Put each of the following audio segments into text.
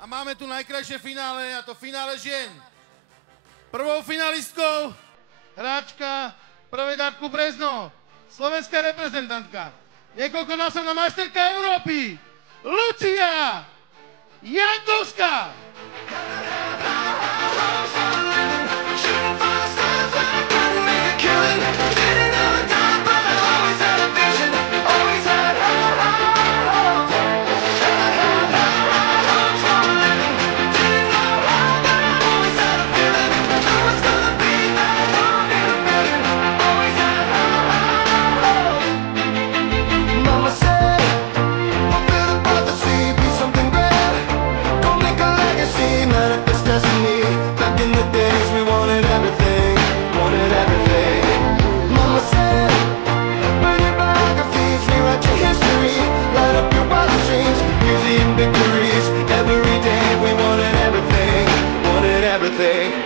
A máme tu najkrajšie finále, a to finále žien. Prvou finalistkou hráčka prvej Dartku Brezno, slovenská reprezentantka, niekoľkonásobná majsterka Európy, Lucia Jankovská.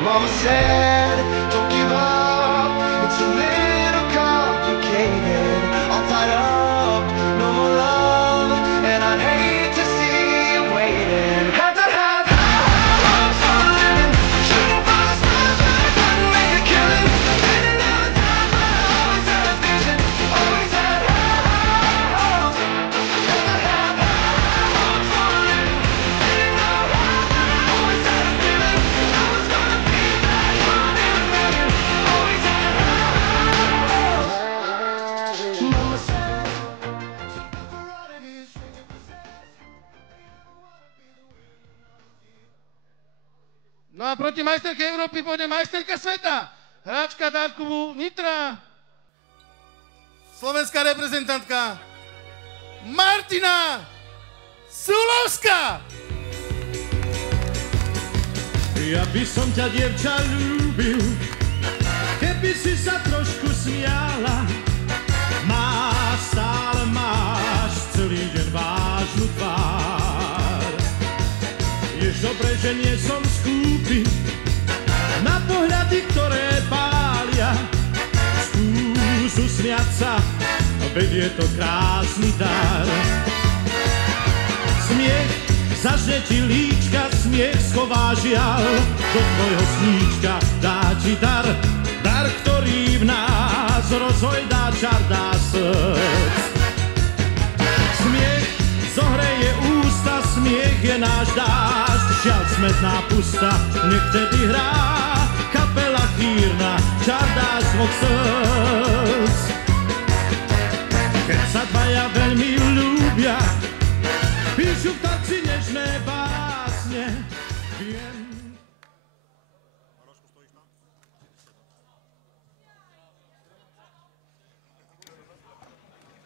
Mama said, don't give up, it's a little complicated. I'll fight up, no more love, and I'd hate to see you waiting. Had to have hopes for a living, shooting for the stars, but I couldn't make a killing. Didn't have a time, but I always had a vision, always had hopes. Had to have hopes for a living, didn't know how, but I always had a feeling I was gonna be that one in a million. Always had hopes. Mama said, Ferrari is swinging possessed. No a proti majsterke Európy pôjde majsterka sveta, hráčka Dartku Nitra, slovenská reprezentantka Martina Sulovská. Ja by som ťa, dievča, ľúbil, keby si sa trošku smiala. Stále máš celý deň vážnu tvár. Vieš dobre, že nie som skúpy na pohľady, ktoré pália. Skús usmiať sa, veď je to krásny dar. Smiech zažne ti líčka, smiech schová žiaľ, do tvojho sníčka dá ti dar, dar, ktorý v nás rozhojdá čar, dá srdc. Smiech zohreje ústa, smiech je náš dážď, žiaľ smetná pusta, nech tedy hrá kapela chýrna, čar dá z dvoch srdc. Keď sa dvaja veľmi ľúbia, píšu v tanci nežné básne, viem.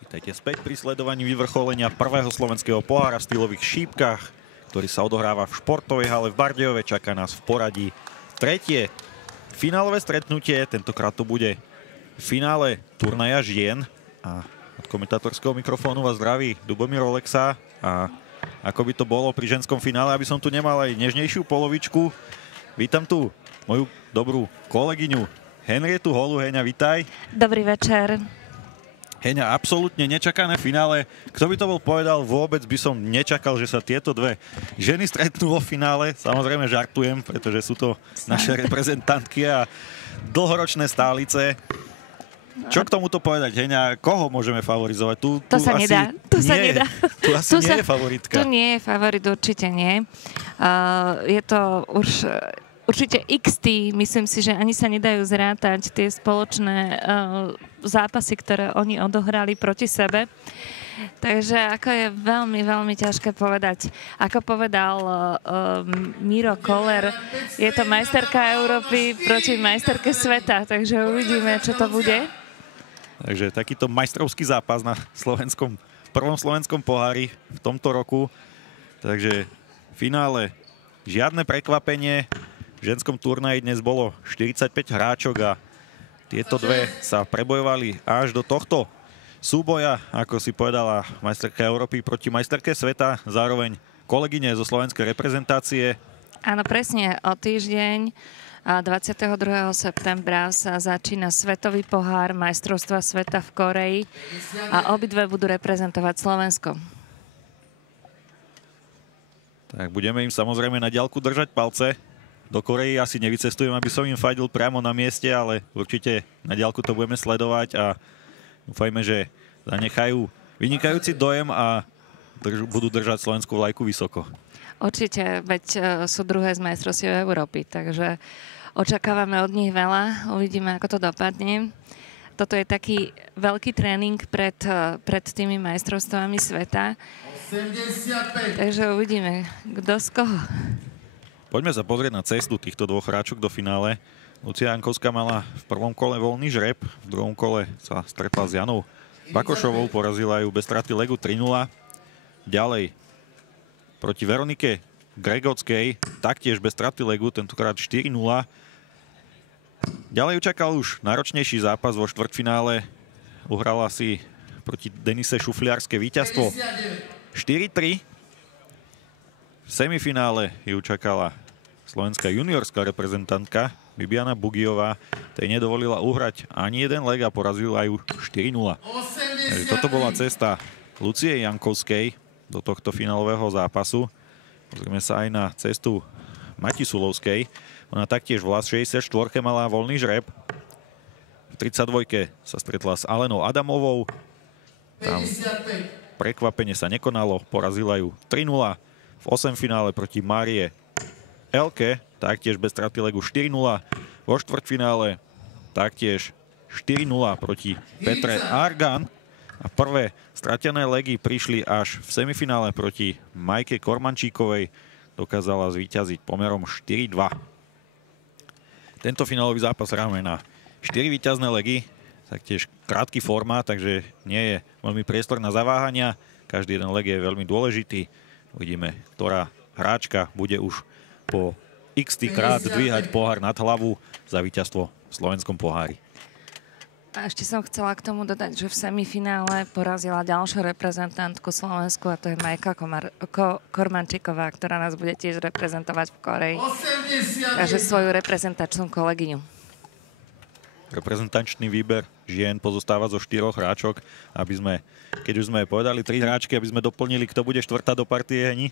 Vítajte späť pri sledovaní vyvrcholenia prvého slovenského pohára v stylových šípkach, ktorý sa odohráva v športovej hale v Bardejove. Čaká nás v poradí tretie finálové stretnutie. Tentokrát to bude finále turnaja žien a od komentátorského mikrofónu vás zdraví Ľubomír Olexa. A ako by to bolo pri ženskom finále, aby som tu nemal aj nežnejšiu polovičku. Vítam tu moju dobrú kolegyňu Henrietu Holu. Heňa, vítaj. Dobrý večer. Heňa, absolútne nečakané finále. Kto by to bol povedal, vôbec by som nečakal, že sa tieto dve ženy stretnú vo finále. Samozrejme žartujem, pretože sú to naše reprezentantky a dlhoročné stálice. Čo k tomuto povedať, Heňa? Koho môžeme favorizovať? To sa nedá. To sa nedá. Tu asi nie je favoritka. Tu nie je favorit, určite nie. Je to už určite XT. Myslím si, že ani sa nedajú zrátať tie spoločné zápasy, ktoré oni odohrali proti sebe. Takže ako je veľmi, veľmi ťažké povedať. Ako povedal Miro Koller, je to majsterka Európy proti majsterke sveta, takže uvidíme, čo to bude. Takže takýto majstrovský zápas na prvom slovenskom pohári v tomto roku. Takže v finále žiadne prekvapenie. V ženskom turnaji dnes bolo 45 hráčok a tieto dve sa prebojovali až do tohto súboja, ako si povedala, majsterka Európy proti majsterke sveta, zároveň kolegyne zo slovenskej reprezentácie. Áno, presne, o týždeň 22. septembra sa začína Svetový pohár majstrovstva sveta v Koreji a obidve budú reprezentovať Slovensko. Tak budeme im samozrejme na diaľku držať palce. Do Korei asi nevycestujem, aby som im fandil priamo na mieste, ale určite na diaľku to budeme sledovať a dúfajme, že zanechajú vynikajúci dojem a budú držať slovenskú vlajku vysoko. Určite, veď sú druhé z majstrovstiev Európy, takže očakávame od nich veľa, uvidíme, ako to dopadne. Toto je taký veľký tréning pred tými majstrovstvami sveta. 85. Takže uvidíme, kto z koho. Poďme sa pozrieť na cestu týchto dvoch hráčok do finále. Lucia Jankovská mala v prvom kole voľný žreb, v druhom kole sa stretla s Janou Bakošovou, porazila ju bez straty legu 3-0. Ďalej proti Veronike Gregockej, taktiež bez straty legu, tentokrát 4-0. Ďalej ju čakal už náročnejší zápas vo štvrťfinále. Uhrala si proti Denise Šufliarske víťazstvo 4-3. V semifinále ju čakala slovenská juniorská reprezentantka Bibiana Bugiová. Tej nedovolila uhrať ani jeden leg a porazila ju 4-0. Takže toto bola cesta Lucie Jankovskej do tohto finálového zápasu. Pozrieme sa aj na cestu Mati Sulovskej. Ona taktiež v LAS 64 mala voľný žreb. V 32 sa stretla s Alenou Adamovou. Tam prekvapenie sa nekonalo, porazila ju 3-0. V 8 finále proti Márie Elke, taktiež bez straty legu 4-0. Vo štvrťfinále taktiež 4-0 proti Petre Argan. A prvé stratené legy prišli až v semifinále proti Majke Kormančíkovej. Dokázala zvíťaziť pomerom 4-2. Tento finálový zápas hráme na 4 víťazné legy, taktiež krátky formát, takže nie je veľmi priestor na zaváhania. Každý jeden leg je veľmi dôležitý. Uvidíme, ktorá hráčka bude už po x krát dvíhať pohár nad hlavu za víťazstvo v slovenskom pohári. A ešte som chcela k tomu dodať, že v semifinále porazila ďalšiu reprezentantku Slovensku a to je Majka Kormančíková, ktorá nás bude tiež reprezentovať v Koreji. Takže svoju reprezentačnú kolegyňu. Reprezentačný výber žien pozostáva zo 4 hráčok, aby sme, keď už sme povedali 3 hráčky, aby sme doplnili, kto bude štvrtá do partie, Heni?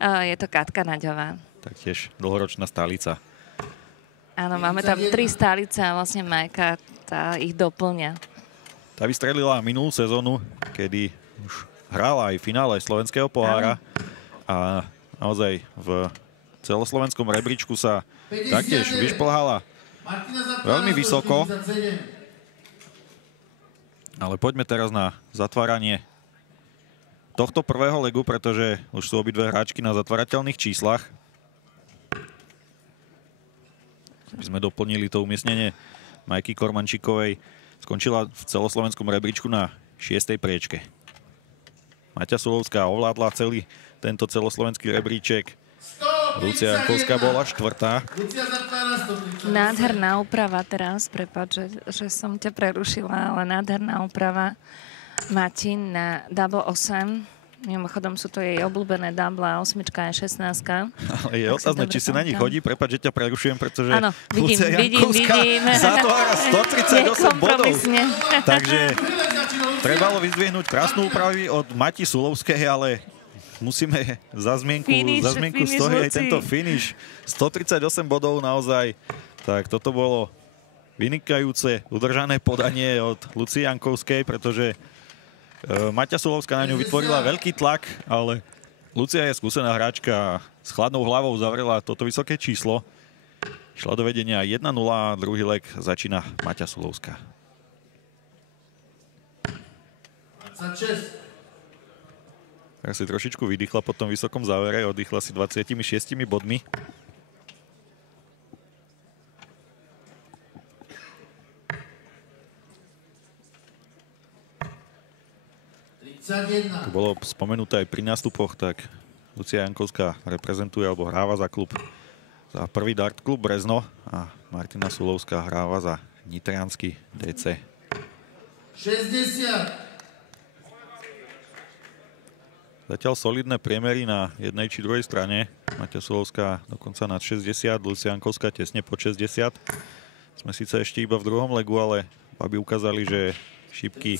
Je to Katka Naďová. Taktiež dlhoročná stálica. Áno, máme tam 3 stálice a vlastne Majka tá ich doplňa. Tá vystrelila minulú sezónu, kedy už hrála aj v finále slovenského pohára a naozaj v celoslovenskom rebríčku sa taktiež vyšplhala veľmi vysoko. Ale poďme teraz na zatváranie tohto prvého legu, pretože už sú obidve hráčky na zatvárateľných číslach. Aby sme doplnili to umiestnenie Majky Kormančíkovej, skončila v celoslovenskom rebríčku na 6. priečke. Maťa Sulovská ovládla celý tento celoslovenský rebríček. Lucia Jankovská bola 4. Nádherná úprava teraz, prepáč, že som ťa prerušila, ale nádherná úprava Matin na double 8. Mimochodom sú to jej obľúbené double, 8 a 16. Ale je otázne, či si na nich hodí. Prepáč, že ťa prerušujem, pretože áno, Lucia Jankovská zatvára 138 bodov. Takže trebalo vyzdvihnúť krásnu úpravy od Mati Sulovskej, ale musíme za zmienku stojí aj tento finish. 138 bodov naozaj. Tak toto bolo vynikajúce udržané podanie od Lucie Jankovskej, pretože Maťa Sulovská na ňu vytvorila veľký tlak, ale Lucia je skúsená hráčka a s chladnou hlavou zavrela toto vysoké číslo. Šla do vedenia 1-0 a druhý leg začína Maťa Sulovská. 26. Tak si trošičku vydýchla po tom vysokom závere, oddychla si 26 bodmi. To bolo spomenuté aj pri nástupoch, tak Lucia Jankovská reprezentuje alebo hráva za klub, za prvý dart klub Brezno a Martina Sulovská hráva za Nitriansky DC. 60. Zatiaľ solidné priemery na jednej či druhej strane. Maťa Sulovská dokonca nad 60, Lucia Jankovská tesne pod 60. Sme síce ešte iba v druhom legu, ale baby ukázali, že šípky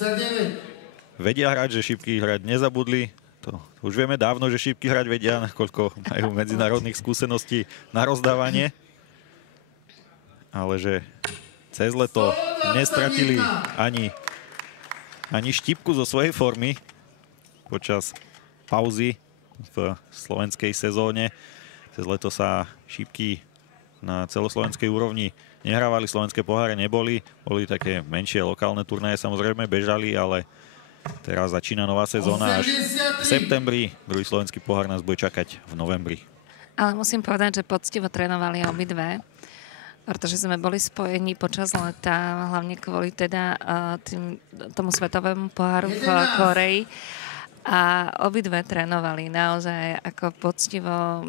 vedia hrať, že šípky hrať nezabudli. To už vieme dávno, že šípky hrať vedia, nakoľko majú medzinárodných skúseností na rozdávanie. Ale že cez leto nestratili ani štipku zo svojej formy počas pauzy v slovenskej sezóne. Cez leto sa šípky na celoslovenskej úrovni nehrávali, slovenské poháre neboli. Boli také menšie lokálne turnaje, samozrejme bežali, ale teraz začína nová sezóna až v septembri. Druhý slovenský pohár nás bude čakať v novembri. Ale musím povedať, že poctivo trénovali obidve, pretože sme boli spojení počas leta, hlavne kvôli teda tomu svetovému poháru v Koreji. A obidve trénovali naozaj ako poctivo,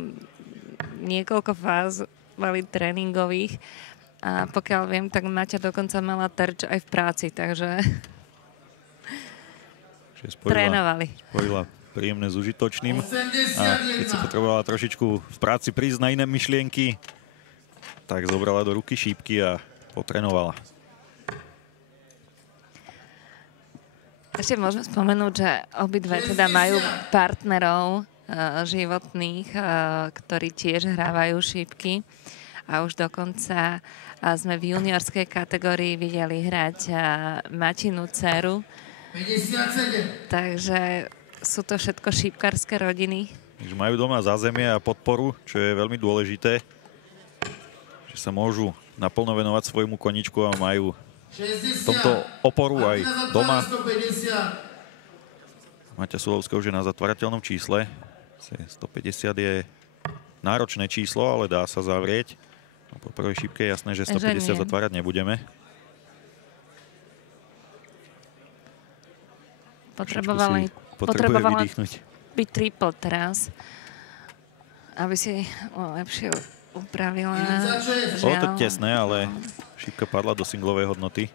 niekoľko fáz mali tréningových. A pokiaľ viem, tak Maťa dokonca mala terč aj v práci, takže trénovali. Spojila príjemné s užitočným. A keď si potrebovala trošičku v práci prísť na iné myšlienky, tak zobrala do ruky šípky a potrénovala. Ešte môžeme spomenúť, že obidve teda majú partnerov životných, ktorí tiež hrávajú šípky. A už dokonca sme v juniorskej kategórii videli hrať Matinu dceru. 57. Takže sú to všetko šípkarské rodiny. Takže majú doma zázemie a podporu, čo je veľmi dôležité. Že sa môžu naplno venovať svojmu koničku a majú v tomto oporu aj doma. Maťa Sulovská už je na zatvárateľnom čísle. 150 je náročné číslo, ale dá sa zavrieť. Po prvej šípke je jasné, že 150 zatvárať nebudeme. Potrebovala byť triple teraz, aby si lepšie upravila. Bolo to tesné, ale šípka padla do singlovej hodnoty.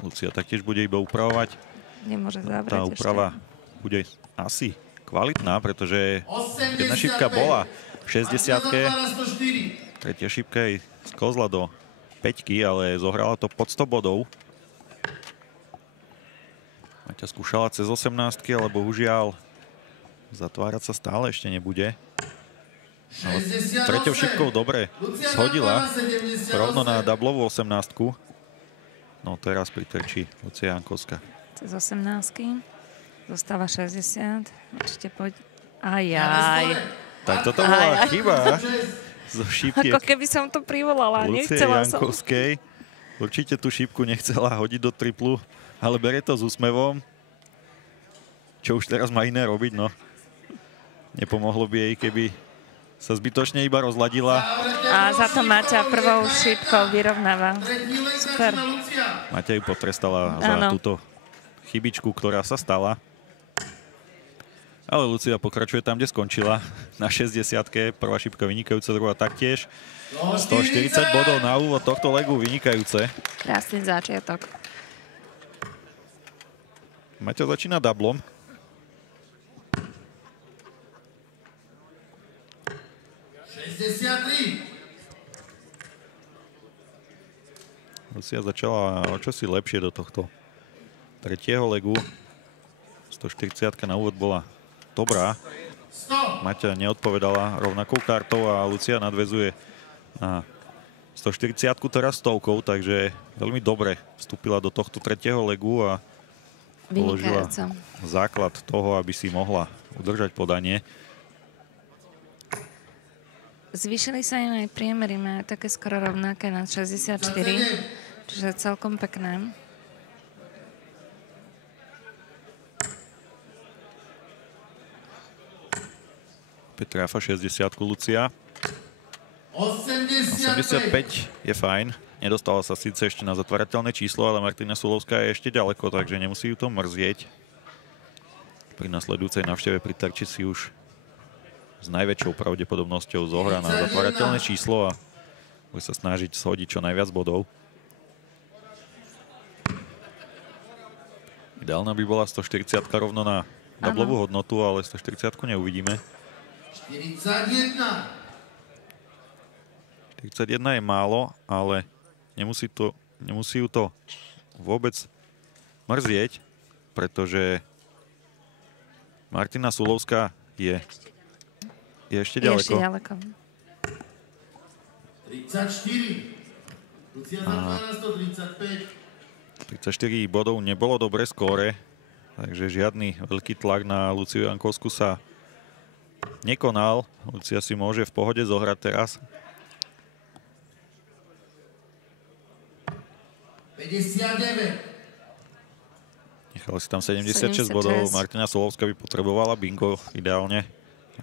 Lucia taktiež bude iba upravovať. Nemôže zavrieť. Tá úprava bude asi kvalitná, pretože jedna šípka bola v 60-ke. Tretia šípka jej sklzla do 5-ky, ale zohrala to pod 100 bodov. Maťa skúšala cez 18-ky, ale bohužiaľ zatvárať sa stále ešte nebude. Ale treťou šípkou dobre shodila rovno na dublovú 18-ku. No teraz pritrčí Lucia Jankovská. Cez 18-ky. Zostáva 60. Určite poď. Ajaj. Tak toto bola chyba zo šípky. Ako keby som to privolala. Lucie Jankovskej. Určite tú šípku nechcela hodiť do triplu, ale berie to s úsmevom. Čo už teraz má iné robiť, no. Nepomohlo by jej, keby sa zbytočne iba rozladila. A za to Maťa prvou šípkou vyrovnáva. Super. Maťa ju potrestala za túto chybičku, ktorá sa stala. Ale Lucia pokračuje tam, kde skončila. Na 60-ke. Prvá šípka vynikajúca, druhá taktiež. 140 bodov na úvod tohto legu, vynikajúce. Krásny začiatok. Maťa začína dublom. Lucia začala o čosi lepšie do tohto tretieho legu. 140-ka na úvod bola dobrá. Maťa neodpovedala rovnakou kartou a Lucia nadväzuje na 140-ku teraz stovkou, takže veľmi dobre vstúpila do tohto tretieho legu a položila základ toho, aby si mohla udržať podanie. Zvýšili sa im aj priemery, majú také skoro rovnaké na 64, čiže celkom pekné. Tráfa 60-ku Lucia. 85 je fajn. Nedostala sa síce ešte na zatvárateľné číslo, ale Martina Sulovská je ešte ďaleko, takže nemusí ju to mrzieť. Pri nasledujúcej návšteve pri terči si už s najväčšou pravdepodobnosťou zohrá na zatvárateľné číslo a bude sa snažiť shodiť čo najviac bodov. Ideálna by bola 140 rovno na dublovú hodnotu, ale 140 neuvidíme. 41 je málo, ale nemusí ju to vôbec mrzieť, pretože Martina Sulovská je ešte Je ďaleko. ešte ďaleko. 34. Lucia zatvára 135. 34 bodov nebolo dobré skóre, takže žiadny veľký tlak na Luciu Jankovskú sa nekonal. Lucia si môže v pohode zohrať teraz. 59. Nechali si tam 76 bodov. Martina Sulovská by potrebovala bingo ideálne.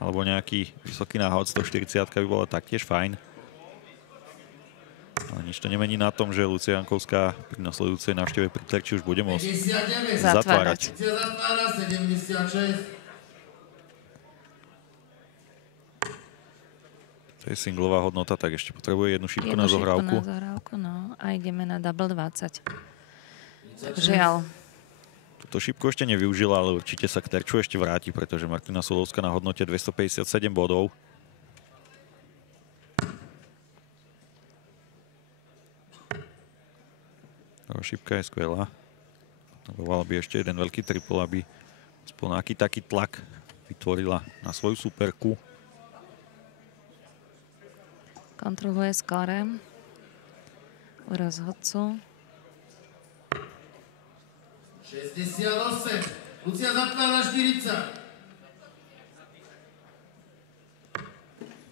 Alebo nejaký vysoký náhod. 140 by bola taktiež fajn. Ale nič to nemení na tom, že Lucia Jankovská pri nasledujúcej návšteve pri terči už bude môcť 59. zatvárať. Lucia zatvára 76. To je singlová hodnota, tak ešte potrebuje jednu šípku na zohrávku. No. A ideme na double 20. Žiaľ. Túto šípku ešte nevyužila, ale určite sa k terču ešte vráti, pretože Martina Sulovská na hodnote 257 bodov. Šípka je skvelá. Potrebovala by ešte jeden veľký triple, aby aspoň aký taký tlak vytvorila na svoju superku. Kontroluje skóre u rozhodcu. 68. Lucia zatvára 40.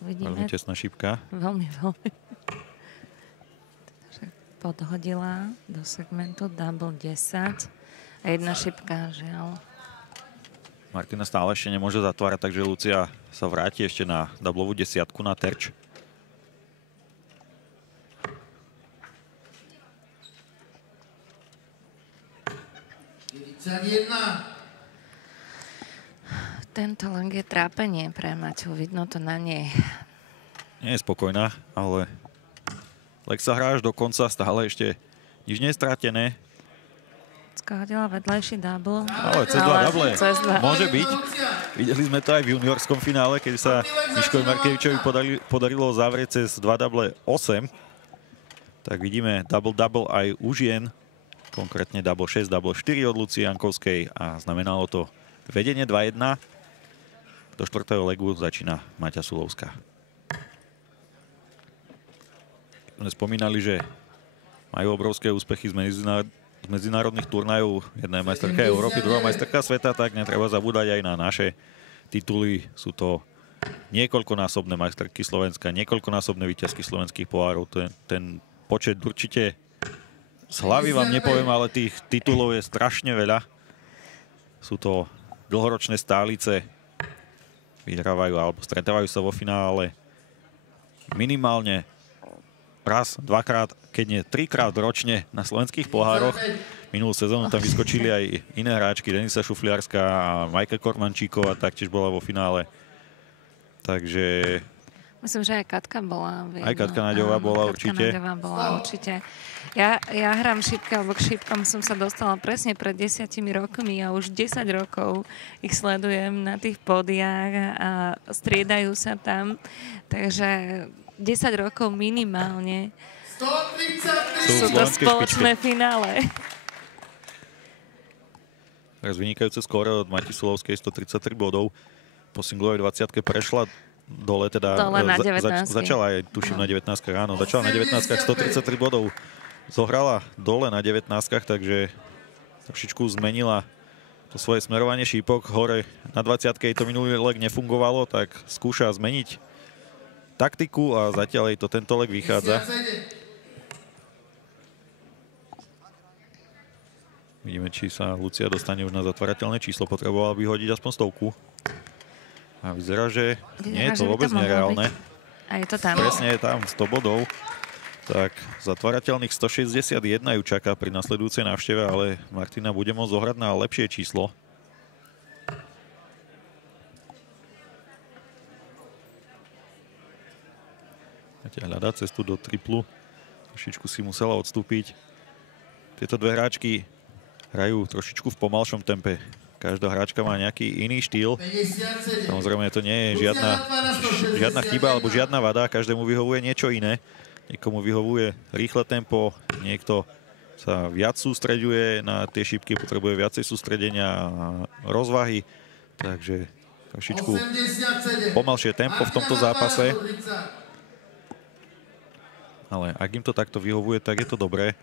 Uvidíme. Veľmi tesná šípka. Veľmi. Podhodila do segmentu double 10 a jedna šipka, žiaľ. Martina stále ešte nemôže zatvárať, takže Lucia sa vráti ešte na doublovú desiatku na terč. Tento len je trápenie pre Maťu, vidno to na nej. Nie je spokojná, ale Lexa hrá až do konca, stále ešte nič nie je stratené. Hodila vedľajší double. Ale cez dva double môže byť. Videli sme to aj v juniorskom finále, keď sa Miškovi Markevičovi podarilo zavrieť cez dva double 8. Tak vidíme double aj u žien, konkrétne double 6, double 4 od Lucie Jankovskej a znamenalo to vedenie 2-1. Do štvrtého legu začína Maťa Sulovská. Sme spomínali, že majú obrovské úspechy z medzinárodných turnajov. Jedna je majsterka Európy, druhá majsterka sveta, tak netreba zabúdať aj na naše tituly. Sú to niekoľkonásobné majsterky Slovenska, niekoľkonásobné víťazky slovenských pohárov. Ten počet určite z hlavy vám nepoviem, ale tých titulov je strašne veľa. Sú to dlhoročné stálice, vyhrávajú alebo stretávajú sa vo finále minimálne raz, dvakrát, keď nie trikrát ročne na slovenských pohároch. Minulú sezónu tam vyskočili aj iné hráčky, Denisa Šufliarská a Majka Kormančíková taktiež bola vo finále. Takže... Myslím, že aj Katka bola. Aj Katka Naďová bola určite. Katka Naďová bola určite. Ja hrám šípka, alebo k šípkom som sa dostala presne pred 10 rokmi a už 10 rokov ich sledujem na tých pódiách a striedajú sa tam. Takže 10 rokov minimálne sú to spoločné finále. Teraz vynikajúce skóre od Mati Sulovskej, 133 bodov. Po singlovej 20-ke prešla dole na 19. Začala aj, tuším, na 19-kách, áno. Začala na 19-kách, 133 bodov. Zohrala dole na 19-kách, takže trošičku zmenila to svoje smerovanie šípok. Hore na 20-ke jej to minulý leg nefungovalo, tak skúša zmeniť taktiku a zatiaľ jej to tento leg vychádza. Vidíme, či sa Lucia dostane už na zatvárateľné číslo. Potrebovala vyhodiť aspoň stovku. A vyzerá, že nie je to vôbec nereálne. A je to tam. Presne je tam, 100 bodov. Tak zatvárateľných 161 ju čaká pri nasledujúcej návšteve, ale Martina bude môcť zohrať na lepšie číslo. Hľadá cestu do triplu. Trošičku si musela odstúpiť. Tieto dve hráčky hrajú trošičku v pomalšom tempe. Každá hráčka má nejaký iný štýl. Samozrejme, to nie je žiadna chyba alebo žiadna vada. Každému vyhovuje niečo iné. Niekomu vyhovuje rýchle tempo, niekto sa viac sústreďuje na tie šípky, potrebuje viacej sústredenia a rozvahy. Takže trošičku pomalšie tempo v tomto zápase. Ale ak im to takto vyhovuje, tak je to dobré.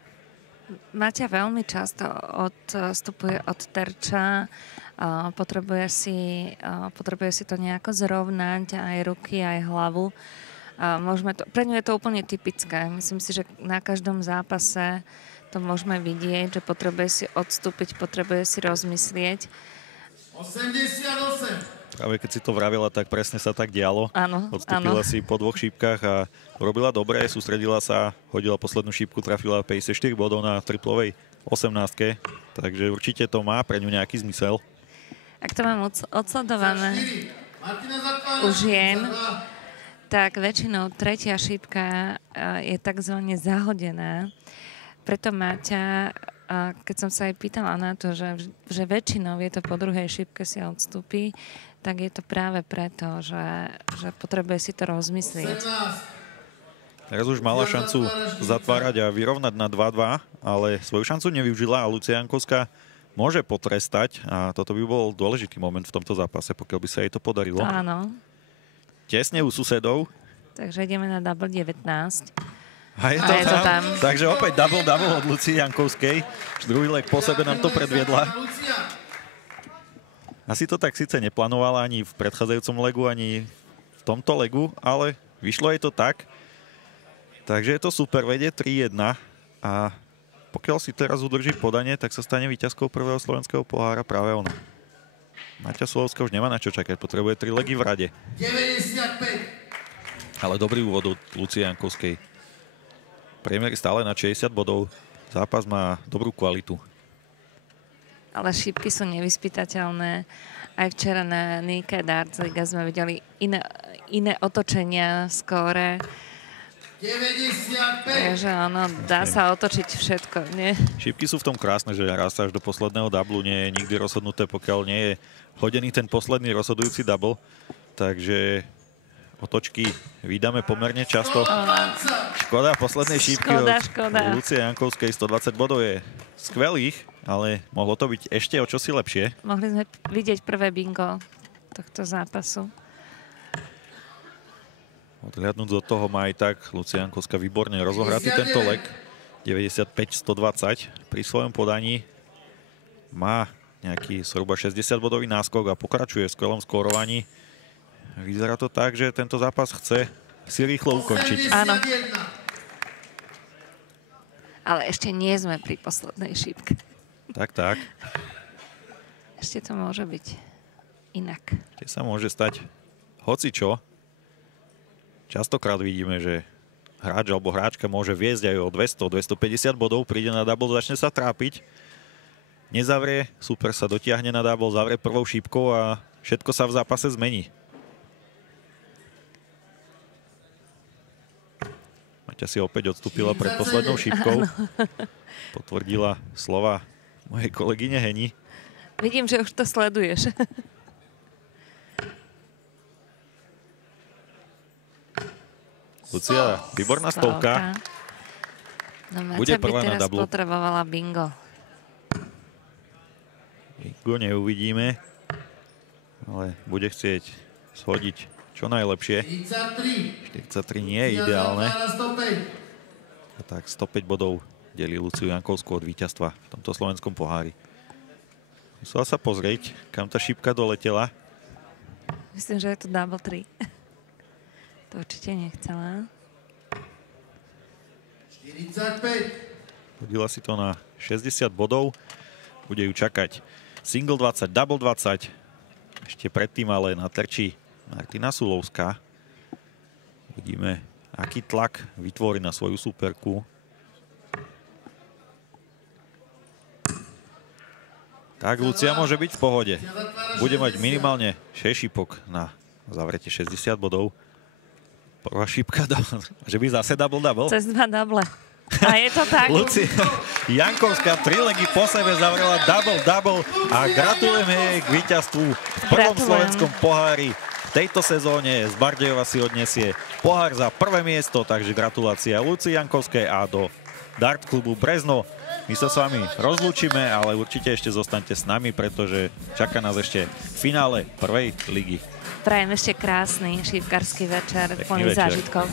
Maťa veľmi často odstupuje od terča, potrebuje si to nejako zrovnať, aj ruky, aj hlavu. Pre ňu je to úplne typické. Myslím si, že na každom zápase to môžeme vidieť, že potrebuje si odstúpiť, potrebuje si rozmyslieť. 88. Práve keď si to vravila, tak presne sa tak dialo. Áno, Odstúpila si po 2 šípkach a robila dobre, sústredila sa, hodila poslednú šípku, trafila 54 bodov na triplovej 18. Takže určite to má pre ňu nejaký zmysel. Ak to mám odsledované u žien, tak väčšinou 3. šípka je takzvané zahodená. Preto Maťa, keď som sa aj pýtala na to, že väčšinou je to po 2. šípke si odstúpi, tak je to práve preto, že potrebuje si to rozmyslieť. Teraz už mala šancu zatvárať a vyrovnať na 2-2, ale svoju šancu nevyužila a Lucia Jankovská môže potrestať a toto by bol dôležitý moment v tomto zápase, pokiaľ by sa jej to podarilo. Áno. Tesne u susedov. Takže ideme na double 19. A je to tam. Takže opäť double od Lucie Jankovskej. Druhý leg po sebe nám to predviedla. Asi to tak síce neplánovala ani v predchádzajúcom legu, ani v tomto legu, ale vyšlo jej to tak. Takže je to super, vedie 3-1 a pokiaľ si teraz udrží podanie, tak sa stane víťazkou prvého slovenského pohára práve ona. Maťa Solovská už nemá na čo čakať, potrebuje 3 legy v rade. 95. Ale dobrý úvod od Lucie Jankovskej. Priemer stále na 60 bodov. Zápas má dobrú kvalitu. Ale šípky sú nevyspytateľné. Aj včera na Nike Darts Liga sme videli iné otočenia skóre. 95. Takže ono, dá sa otočiť všetko, nie? Šípky sú v tom krásne, že hrá sa až do posledného dublu. Nie je nikdy rozhodnuté, pokiaľ nie je hodený ten posledný rozhodujúci double. Takže otočky vydáme pomerne často. Škoda poslednej šípky od Lucie Jankovskej. 120 bodov je skvelých, ale mohlo to byť ešte o čosi lepšie. Mohli sme vidieť prvé bingo tohto zápasu. Odhľadnúť do toho má aj tak Lucia Jankovská výborne rozohratý tento leg. 95-120 pri svojom podaní. Má nejaký zhruba 60-bodový náskok a pokračuje v skvelom skórovaní. Vyzerá to tak, že tento zápas chce si rýchlo ukončiť. Áno. Ale ešte nie sme pri poslednej šípke. Tak. Ešte to môže byť inak. Ešte sa môže stať hocičo. Častokrát vidíme, že hráč alebo hráčka môže viesť aj o 200-250 bodov, príde na double, začne sa trápiť. Nezavrie, super sa dotiahne na double, zavrie prvou šípkou a všetko sa v zápase zmení. Maťa si opäť odstúpila pred poslednou šípkou. Potvrdila slova mojej kolegyne Heni. Vidím, že už to sleduješ. Lucia, výborná stovka. No, bude Maťa prvá by na teraz double. potrebovala bingo. Bingo neuvidíme, ale bude chcieť shodiť čo najlepšie. 43 nie je ideálne. A tak 105 bodov delí Luciu Jankovskú od víťazstva v tomto slovenskom pohári. Musela sa pozrieť, kam tá šípka doletela. Myslím, že je to double 3. To určite nechcela. 45. Hodila si to na 60 bodov. Bude ju čakať single 20, double 20. Ešte predtým ale na terči Martina Sulovská. Vidíme, aký tlak vytvorí na svoju superku. Tak Lucia môže byť v pohode. Bude mať minimálne 6 šípok na zavretie 60 bodov. Prvá šípka, že by zase double. Cez 2 double. A je to tak. Lucia Jankovská 3 legy po sebe zavrela double a gratulujeme jej k víťazstvu v prvom slovenskom pohári. V tejto sezóne z Bardejova si odniesie pohár za prvé miesto, takže gratulácia Lucii Jankovskej a do Dart klubu Brezno My sa s vami rozlúčime, ale určite ešte zostaňte s nami, pretože čaká nás ešte finále prvej ligy. Prajem ešte krásny šípkarský večer, plný zážitkov.